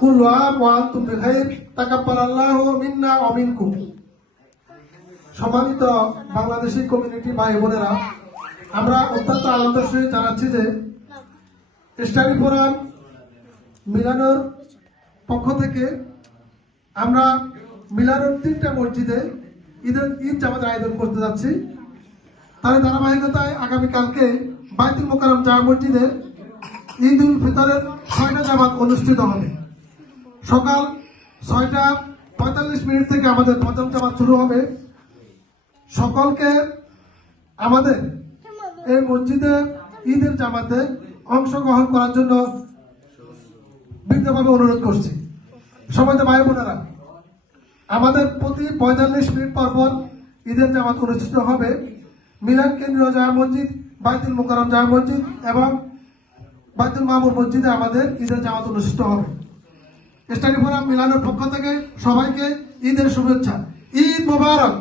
কুল্লু আম ওয়া আনতুম বিখাইর তাকাব্বালাল্লাহু মিন্না ওয়া মিনকুম। সম্মানিত বাংলাদেশি কমিউনিটি ভাই বোনেরা, আমরা অত্যন্ত আনন্দের সহিত জানাচ্ছি যে স্টাডি ফোরাম মিলানোর পক্ষ থেকে আমরা মিলানোর 3টা মসজিদে ঈদ জামাতের আয়োজন করতে যাচ্ছি। তার ধারাবাহিকতায় আগামীকালকে বাইতুল মোকাররম জামে মসজিদে ঈদ উল ফিতরের 6টা জামাত অনুষ্ঠিত হবে। সকাল 6:45 থেকে আমাদের প্রথম জামাত শুরু হবে। সকলকে আমাদের এই মসজিদে ঈদের জামাতে অংশগ্রহণ করার জন্য বিনীতভাবে অনুরোধ করছি। সম্মানিত ভাই বোনেরা, আমাদের প্রতি 45 মিনিট পর পর ঈদের জামাত অনুষ্ঠিত হবে। মিলান কেন্দ্রীয় জামে মসজিদ, বাইতুল মোকাররম জামে মসজিদ এবং বাইতুল মামুর মসজিদে আমাদের ঈদের জামাত অনুষ্ঠিত হবে। স্টাডি ফোরাম মিলানের পক্ষ থেকে সবাইকে ঈদের শুভেচ্ছা। ঈদ মোবারক।